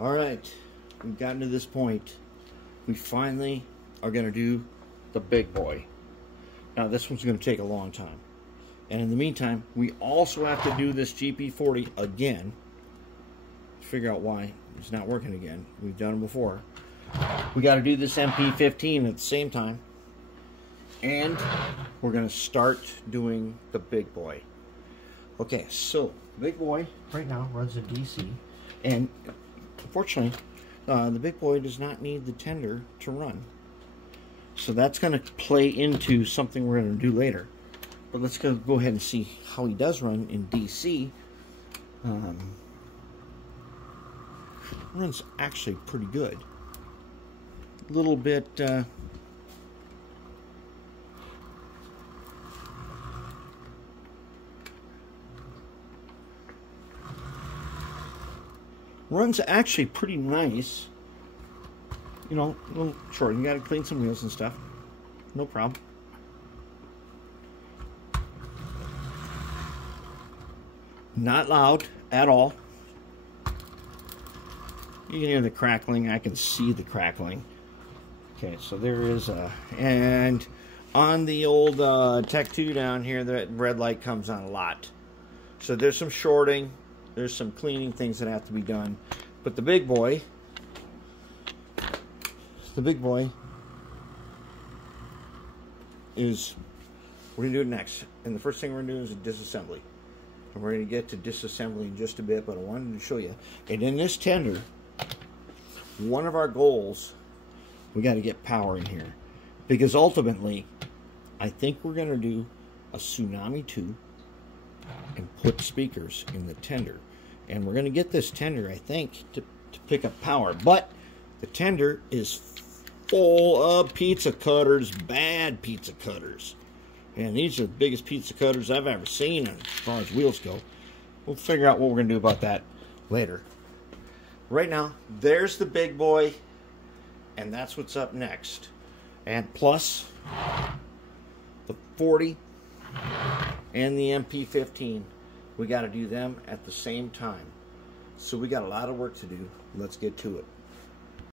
Alright, we've gotten to this point. We finally are going to do the big boy. Now this one's going to take a long time. And in the meantime, we also have to do this GP40 again. Figure out why it's not working again. We've done it before. We got to do this MP15 at the same time. And we're going to start doing the big boy. Okay, so the big boy right now runs a DC. And unfortunately, the big boy does not need the tender to run. So that's going to play into something we're going to do later. But let's go ahead and see how he does run in DC. Runs actually pretty good. A little bit... runs actually pretty nice. You know, a little short. You gotta clean some wheels and stuff. No problem. Not loud at all. You can hear the crackling. I can see the crackling. Okay, so there is a... And on the old Tech 2 down here, the red light comes on a lot. So there's some shorting. There's some cleaning things that have to be done. But the big boy is, we're going to do it next. And the first thing we're going to do is a disassembly. And we're going to get to disassembly in just a bit, but I wanted to show you. And in this tender, one of our goals, we got to get power in here. Because ultimately, I think we're going to do a Tsunami 2 and put speakers in the tender. And we're going to get this tender, I think, to pick up power. But the tender is full of pizza cutters, bad pizza cutters. And these are the biggest pizza cutters I've ever seen as far as wheels go. We'll figure out what we're going to do about that later. Right now, there's the big boy, and that's what's up next. And plus, the 40 and the MP15. We got to do them at the same time. So we got a lot of work to do. Let's get to it.